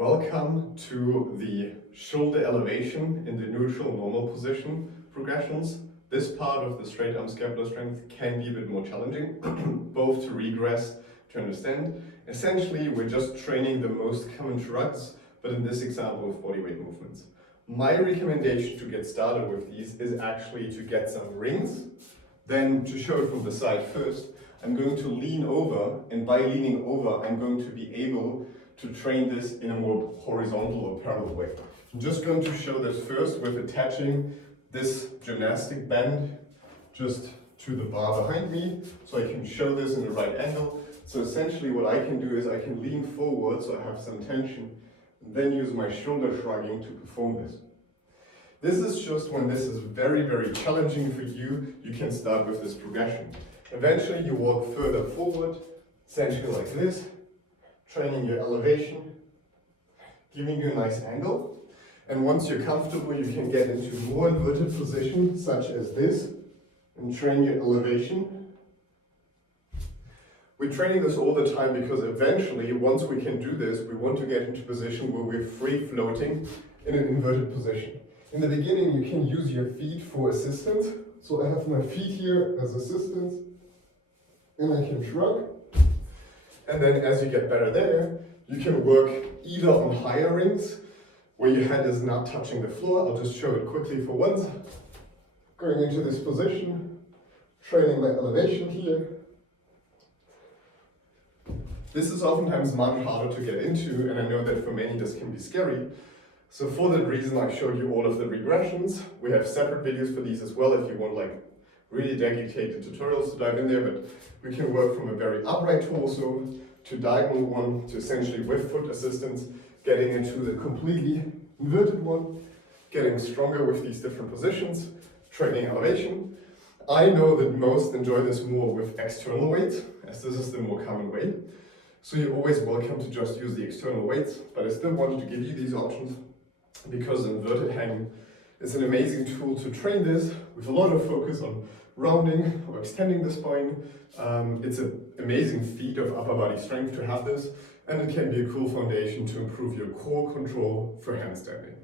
Welcome to the shoulder elevation in the neutral normal position progressions. This part of the straight arm scapular strength can be a bit more challenging, both to regress, to understand. Essentially, we're just training the most common shrugs, but in this example with bodyweight movements. My recommendation to get started with these is actually to get some rings. Then to show it from the side first, I'm going to lean over, and by leaning over, I'm going to be able to train this in a more horizontal or parallel way. I'm just going to show this first with attaching this gymnastic band just to the bar behind me, so I can show this in the right angle. So essentially what I can do is I can lean forward so I have some tension, and then use my shoulder shrugging to perform this. This is just when this is very, very challenging for you, you can start with this progression. Eventually you walk further forward, essentially like this, training your elevation, giving you a nice angle. And once you're comfortable, you can get into more inverted position, such as this, and train your elevation. We're training this all the time because eventually, once we can do this, we want to get into a position where we're free floating in an inverted position. In the beginning, you can use your feet for assistance. So I have my feet here as assistance, and I can shrug. And then as you get better there, you can work either on higher rings, where your head is not touching the floor. I'll just show it quickly for once. Going into this position, training my elevation here. This is oftentimes much harder to get into, and I know that for many this can be scary. So for that reason, I showed you all of the regressions. We have separate videos for these as well if you want like really dedicated tutorials to dive in there, but we can work from a very upright torso to diagonal one to essentially with foot assistance, getting into the completely inverted one, getting stronger with these different positions, training elevation. I know that most enjoy this more with external weights, as this is the more common way. So you're always welcome to just use the external weights, but I still wanted to give you these options because inverted hang is an amazing tool to train this with a lot of focus on rounding or extending the spine. It's an amazing feat of upper body strength to have this, and it can be a cool foundation to improve your core control for handstanding.